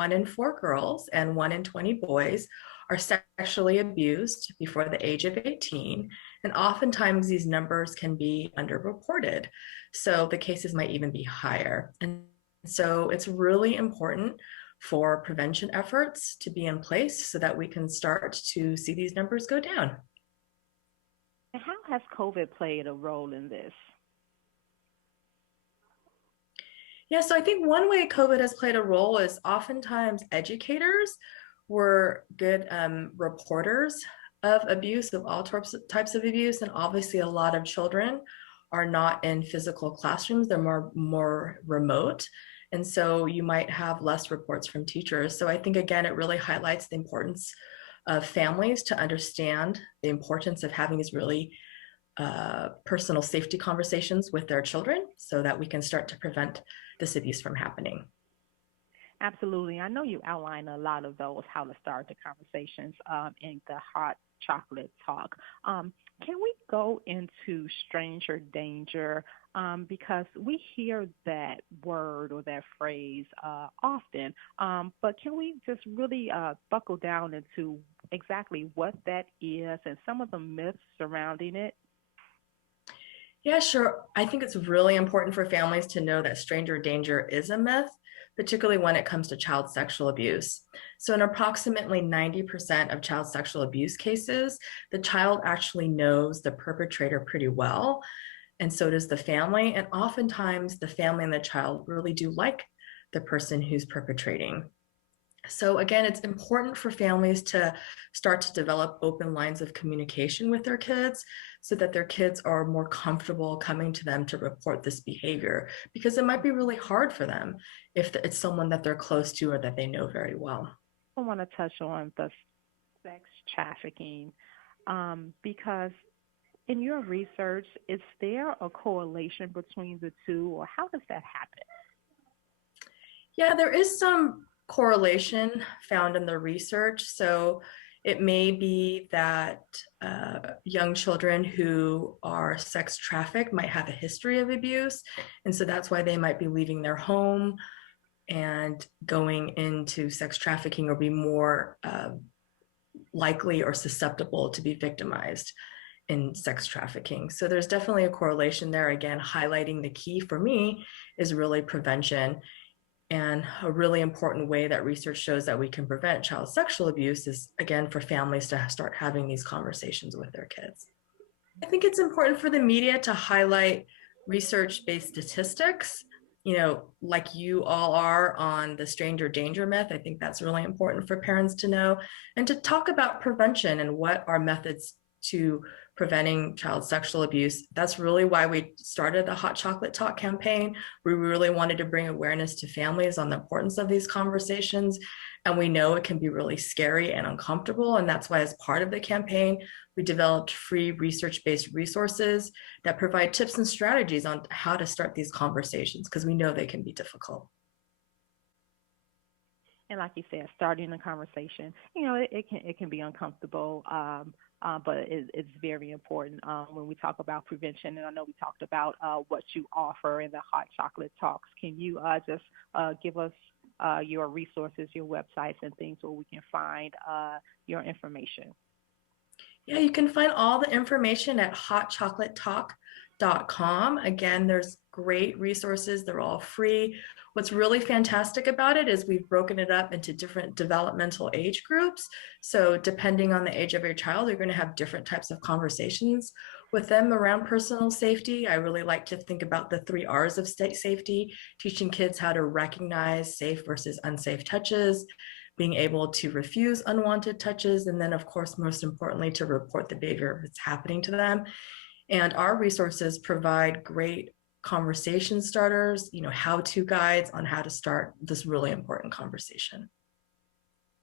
1 in 4 girls and 1 in 20 boys are sexually abused before the age of 18. And oftentimes these numbers can be underreported. So the cases might even be higher. And so it's really important for prevention efforts to be in place so that we can start to see these numbers go down. And how has COVID played a role in this? Yeah, so I think one way COVID has played a role is oftentimes educators were good reporters of abuse, of all types of abuse, and obviously a lot of children are not in physical classrooms, they're more remote. And so you might have less reports from teachers. So I think, again, it really highlights the importance of families to understand the importance of having these really personal safety conversations with their children so that we can start to prevent this abuse from happening. Absolutely. I know you outlined a lot of those, how to start the conversations in the hot chocolate talk. Can we go into stranger danger? Because we hear that word or that phrase often, but can we just really buckle down into exactly what that is and some of the myths surrounding it? Yeah, sure. I think it's really important for families to know that stranger danger is a myth, particularly when it comes to child sexual abuse. So, in approximately 90% of child sexual abuse cases, the child actually knows the perpetrator pretty well, and so does the family. And oftentimes, the family and the child really do like the person who's perpetrating. So again, it's important for families to start to develop open lines of communication with their kids so that their kids are more comfortable coming to them to report this behavior because it might be really hard for them if it's someone that they're close to or that they know very well. I want to touch on the sex trafficking because in your research, is there a correlation between the two, or how does that happen? Yeah, there is some correlation found in the research. So it may be that young children who are sex trafficked might have a history of abuse. And so that's why they might be leaving their home and going into sex trafficking or be more likely or susceptible to be victimized in sex trafficking. So there's definitely a correlation there. Again, highlighting the key for me is really prevention. And a really important way that research shows that we can prevent child sexual abuse is, again, for families to start having these conversations with their kids. I think it's important for the media to highlight research-based statistics, like you all are on the stranger danger myth. I think that's really important for parents to know and to talk about prevention and what are methods to preventing child sexual abuse. That's really why we started the Hot Chocolate Talk campaign. We really wanted to bring awareness to families on the importance of these conversations. And we know it can be really scary and uncomfortable. And that's why, as part of the campaign, we developed free research-based resources that provide tips and strategies on how to start these conversations, because we know they can be difficult. And like you said, starting a conversation, it can be uncomfortable, but it's very important when we talk about prevention. And I know we talked about what you offer in the Hot Chocolate Talks. Can you just give us your resources, your websites, and things where we can find your information? Yeah, you can find all the information at hotchocolatetalk.com. Again, there's great resources. They're all free. What's really fantastic about it is we've broken it up into different developmental age groups. So depending on the age of your child, you're going to have different types of conversations with them around personal safety. I really like to think about the 3 R's of safety, teaching kids how to recognize safe versus unsafe touches, being able to refuse unwanted touches, and then, of course, most importantly, to report the behavior that's happening to them. And our resources provide great conversation starters, how-to guides on how to start this really important conversation.